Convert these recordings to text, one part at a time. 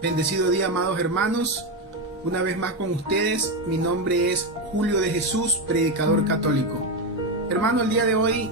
Bendecido día, amados hermanos. Una vez más con ustedes, mi nombre es Julio de Jesús, predicador católico. Hermano, el día de hoy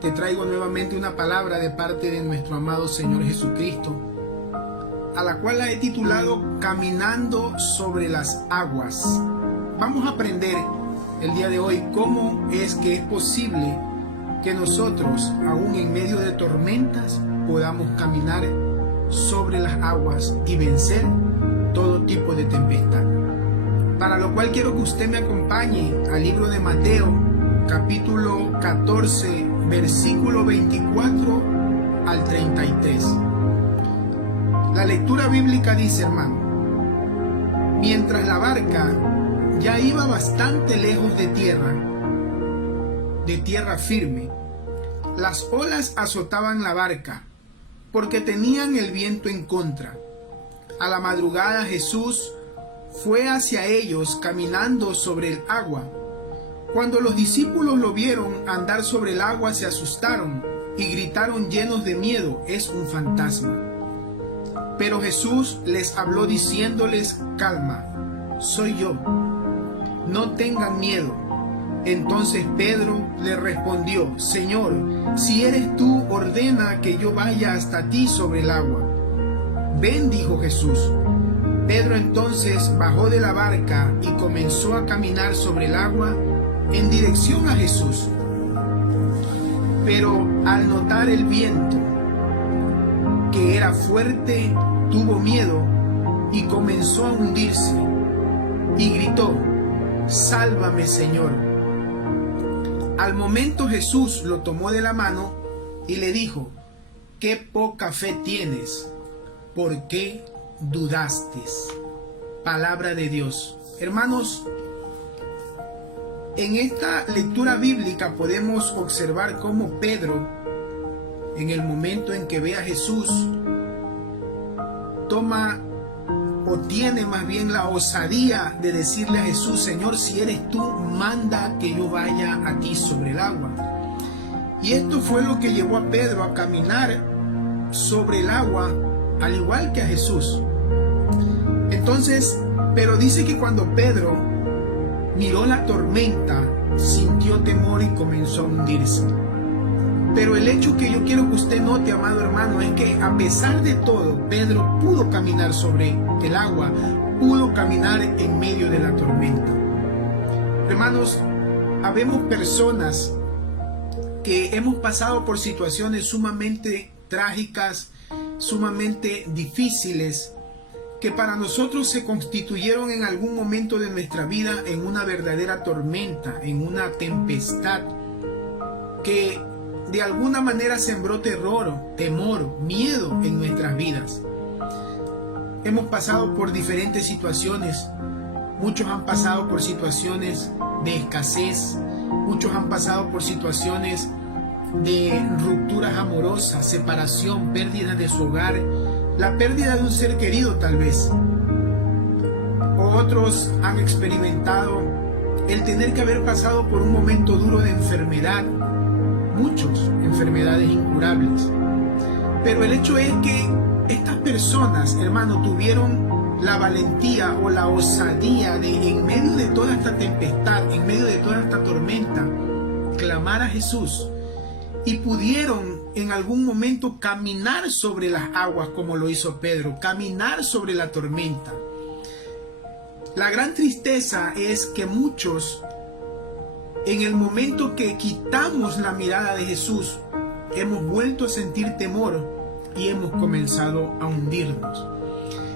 te traigo nuevamente una palabra de parte de nuestro amado Señor Jesucristo, a la cual la he titulado Caminando sobre las aguas. Vamos a aprender el día de hoy cómo es que es posible que nosotros, aún en medio de tormentas, podamos caminar sobre las aguas y vencer todo tipo de tempestad. Para lo cual quiero que usted me acompañe al libro de Mateo, capítulo 14, versículo 24 al 33. La lectura bíblica dice, hermano: mientras la barca ya iba bastante lejos de tierra firme, las olas azotaban la barca, porque tenían el viento en contra. A la madrugada Jesús fue hacia ellos caminando sobre el agua. Cuando los discípulos lo vieron andar sobre el agua, se asustaron y gritaron llenos de miedo: es un fantasma. Pero Jesús les habló diciéndoles: calma, soy yo, no tengan miedo. Entonces Pedro le respondió: Señor, si eres tú, ordena que yo vaya hasta ti sobre el agua. Ven, dijo Jesús. Pedro entonces bajó de la barca y comenzó a caminar sobre el agua en dirección a Jesús. Pero al notar el viento, que era fuerte, tuvo miedo y comenzó a hundirse, y gritó: Sálvame, Señor. Al momento Jesús lo tomó de la mano y le dijo: qué poca fe tienes, ¿por qué dudaste? Palabra de Dios. Hermanos, en esta lectura bíblica podemos observar cómo Pedro, en el momento en que ve a Jesús, tiene más bien la osadía de decirle a Jesús: Señor, si eres tú, manda que yo vaya a ti sobre el agua. Y esto fue lo que llevó a Pedro a caminar sobre el agua, al igual que a Jesús. Entonces, pero dice que cuando Pedro miró la tormenta, sintió temor y comenzó a hundirse. Pero el hecho que yo quiero que usted note, amado hermano, es que a pesar de todo, Pedro pudo caminar sobre el agua, pudo caminar en medio de la tormenta. Hermanos, habemos personas que hemos pasado por situaciones sumamente trágicas, sumamente difíciles, que para nosotros se constituyeron en algún momento de nuestra vida en una verdadera tormenta, en una tempestad, que de alguna manera sembró terror, temor, miedo en nuestras vidas. Hemos pasado por diferentes situaciones. Muchos han pasado por situaciones de escasez. Muchos han pasado por situaciones de rupturas amorosas, separación, pérdida de su hogar, la pérdida de un ser querido tal vez. Otros han experimentado el tener que haber pasado por un momento duro de enfermedad. Muchos enfermedades incurables. Pero el hecho es que estas personas, hermano, tuvieron la valentía o la osadía de, en medio de toda esta tempestad, en medio de toda esta tormenta, clamar a Jesús, y pudieron en algún momento caminar sobre las aguas como lo hizo Pedro, caminar sobre la tormenta. La gran tristeza es que muchos, en el momento que quitamos la mirada de Jesús, hemos vuelto a sentir temor y hemos comenzado a hundirnos.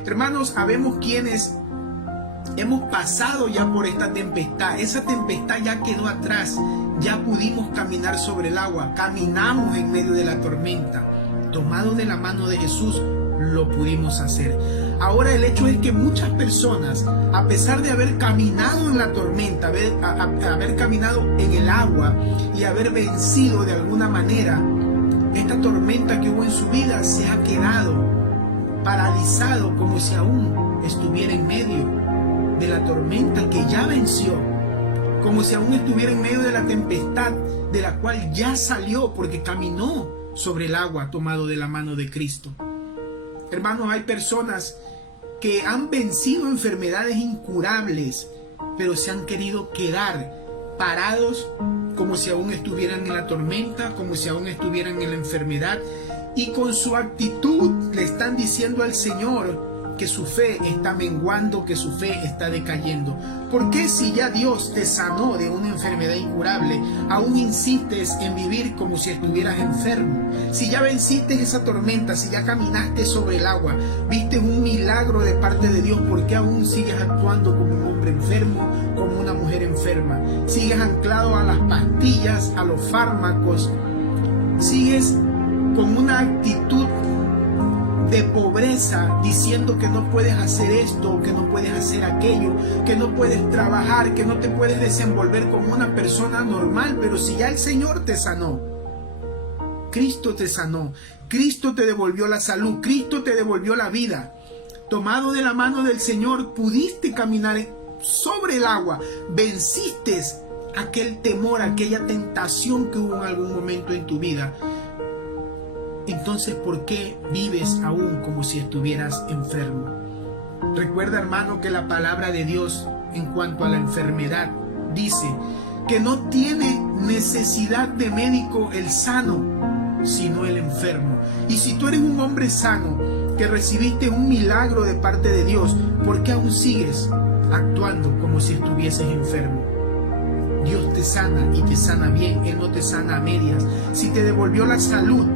Hermanos, habemos quienes hemos pasado ya por esta tempestad. Esa tempestad ya quedó atrás. Ya pudimos caminar sobre el agua. Caminamos en medio de la tormenta. Tomados de la mano de Jesús, lo pudimos hacer. Ahora el hecho es que muchas personas, a pesar de haber caminado en la tormenta, haber caminado en el agua y haber vencido de alguna manera esta tormenta que hubo en su vida, se ha quedado paralizado, como si aún estuviera en medio de la tormenta que ya venció, como si aún estuviera en medio de la tempestad de la cual ya salió porque caminó sobre el agua tomado de la mano de Cristo. Hermanos, hay personas que han vencido enfermedades incurables, pero se han querido quedar parados como si aún estuvieran en la tormenta, como si aún estuvieran en la enfermedad, y con su actitud le están diciendo al Señor que su fe está menguando, que su fe está decayendo. ¿Por qué, si ya Dios te sanó de una enfermedad incurable, aún insistes en vivir como si estuvieras enfermo? Si ya venciste esa tormenta, si ya caminaste sobre el agua, viste un milagro de parte de Dios, ¿por qué aún sigues actuando como un hombre enfermo, como una mujer enferma? Sigues anclado a las pastillas, a los fármacos, sigues con una actitud de pobreza, diciendo que no puedes hacer esto, que no puedes hacer aquello, que no puedes trabajar, que no te puedes desenvolver como una persona normal. Pero si ya el Señor te sanó, Cristo te sanó, Cristo te devolvió la salud, Cristo te devolvió la vida, tomado de la mano del Señor, pudiste caminar sobre el agua, venciste aquel temor, aquella tentación que hubo en algún momento en tu vida. Entonces, ¿por qué vives aún como si estuvieras enfermo? Recuerda, hermano, que la palabra de Dios en cuanto a la enfermedad dice que no tiene necesidad de médico el sano, sino el enfermo. Y si tú eres un hombre sano, que recibiste un milagro de parte de Dios, ¿por qué aún sigues actuando como si estuvieses enfermo? Dios te sana y te sana bien, Él no te sana a medias. Si te devolvió la salud,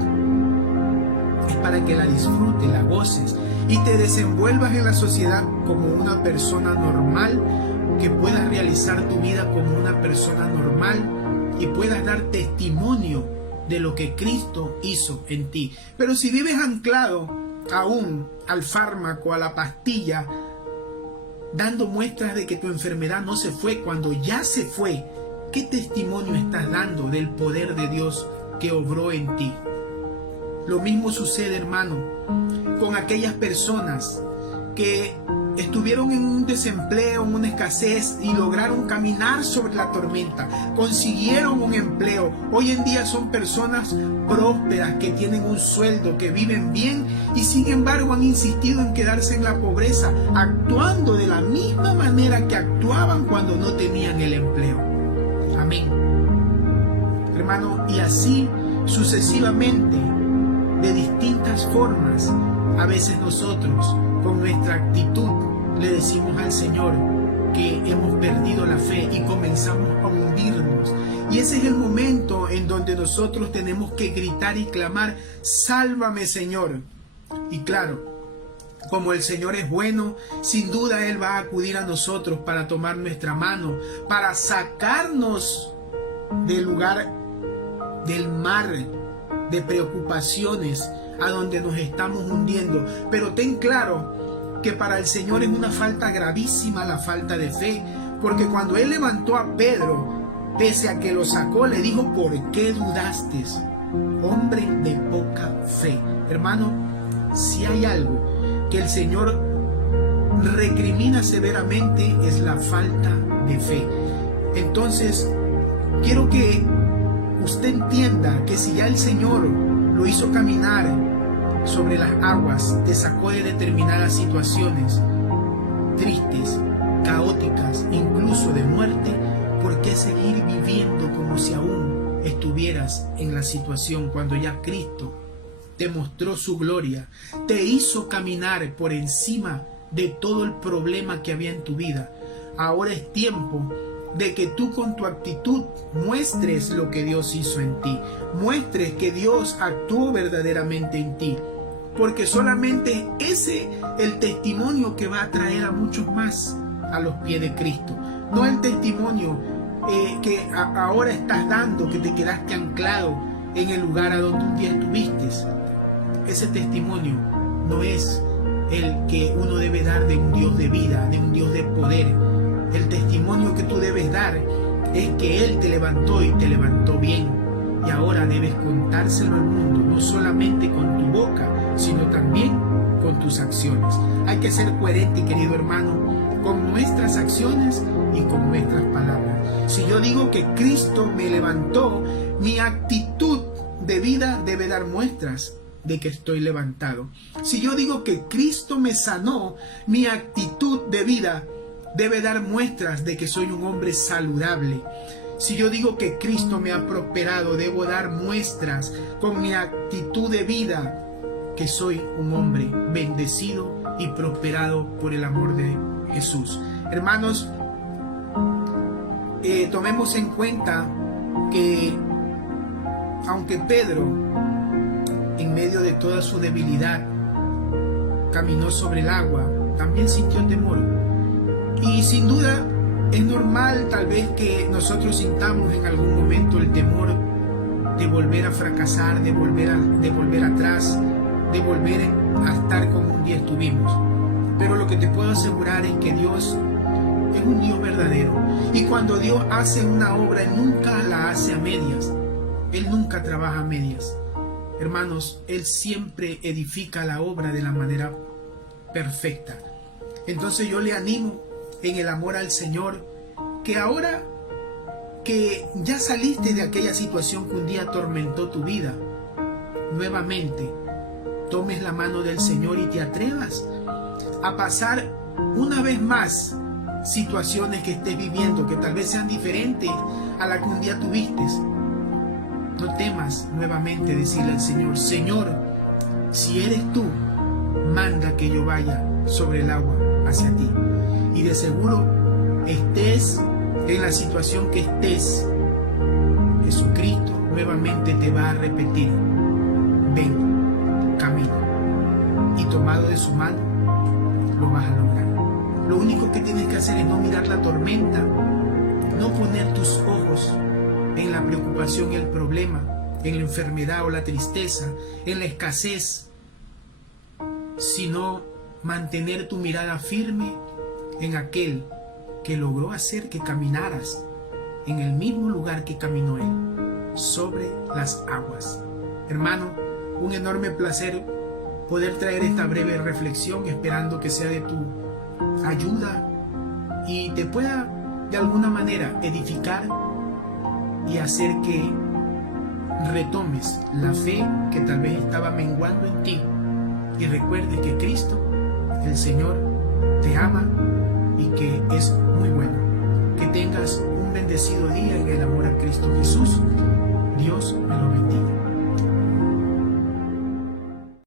es para que la disfrutes, la goces y te desenvuelvas en la sociedad como una persona normal, que puedas realizar tu vida como una persona normal y puedas dar testimonio de lo que Cristo hizo en ti. Pero si vives anclado aún al fármaco, a la pastilla, dando muestras de que tu enfermedad no se fue cuando ya se fue, ¿qué testimonio estás dando del poder de Dios que obró en ti? Lo mismo sucede, hermano, con aquellas personas que estuvieron en un desempleo, en una escasez y lograron caminar sobre la tormenta, consiguieron un empleo. Hoy en día son personas prósperas que tienen un sueldo, que viven bien y sin embargo han insistido en quedarse en la pobreza, actuando de la misma manera que actuaban cuando no tenían el empleo. Amén. Hermano, y así sucesivamente, de distintas formas, a veces nosotros con nuestra actitud le decimos al Señor que hemos perdido la fe y comenzamos a hundirnos. Y ese es el momento en donde nosotros tenemos que gritar y clamar: sálvame, Señor. Y claro, como el Señor es bueno, sin duda Él va a acudir a nosotros para tomar nuestra mano, para sacarnos del lugar, del mar de preocupaciones a donde nos estamos hundiendo. Pero ten claro que para el Señor es una falta gravísima la falta de fe, porque cuando Él levantó a Pedro, pese a que lo sacó, le dijo: ¿por qué dudaste, hombre de poca fe? Hermano, si hay algo que el Señor recrimina severamente, es la falta de fe. Entonces, quiero que usted entienda que si ya el Señor lo hizo caminar sobre las aguas, te sacó de determinadas situaciones tristes, caóticas, incluso de muerte, ¿por qué seguir viviendo como si aún estuvieras en la situación cuando ya Cristo te mostró su gloria, te hizo caminar por encima de todo el problema que había en tu vida? Ahora es tiempo de que tú con tu actitud muestres lo que Dios hizo en ti, muestres que Dios actuó verdaderamente en ti, porque solamente ese es el testimonio que va a traer a muchos más a los pies de Cristo, no el testimonio que ahora estás dando, que te quedaste anclado en el lugar a donde un día estuviste. Ese testimonio no es el que uno debe dar de un Dios de vida, de un Dios de poder. El testimonio que tú debes dar es que Él te levantó y te levantó bien. Y ahora debes contárselo al mundo, no solamente con tu boca, sino también con tus acciones. Hay que ser coherente, querido hermano, con nuestras acciones y con nuestras palabras. Si yo digo que Cristo me levantó, mi actitud de vida debe dar muestras de que estoy levantado. Si yo digo que Cristo me sanó, mi actitud de vida debe dar muestras de que soy un hombre saludable. Si yo digo que Cristo me ha prosperado, debo dar muestras con mi actitud de vida que soy un hombre bendecido y prosperado por el amor de Jesús. Hermanos, tomemos en cuenta que aunque Pedro, en medio de toda su debilidad, caminó sobre el agua, también sintió temor. Y sin duda es normal tal vez que nosotros sintamos en algún momento el temor de volver a fracasar, de volver atrás, de volver a estar como un día estuvimos. Pero lo que te puedo asegurar es que Dios es un Dios verdadero. Y cuando Dios hace una obra, Él nunca la hace a medias. Él nunca trabaja a medias. Hermanos, Él siempre edifica la obra de la manera perfecta. Entonces yo le animo en el amor al Señor, que ahora que ya saliste de aquella situación que un día atormentó tu vida, nuevamente tomes la mano del Señor y te atrevas a pasar una vez más situaciones que estés viviendo, que tal vez sean diferentes a la que un día tuviste. No temas nuevamente decirle al Señor: Señor, si eres tú, manda que yo vaya sobre el agua hacia ti. Y de seguro, estés en la situación que estés, Jesucristo nuevamente te va a repetir: ven, camina. Y tomado de su mano, lo vas a lograr. Lo único que tienes que hacer es no mirar la tormenta, no poner tus ojos en la preocupación y el problema, en la enfermedad o la tristeza, en la escasez, sino mantener tu mirada firme en aquel que logró hacer que caminaras en el mismo lugar que caminó Él, sobre las aguas. Hermano, un enorme placer poder traer esta breve reflexión, esperando que sea de tu ayuda y te pueda de alguna manera edificar y hacer que retomes la fe que tal vez estaba menguando en ti, y recuerde que Cristo, el Señor, te ama y que es muy bueno. Que tengas un bendecido día en el amor a Cristo Jesús. Dios me lo bendiga.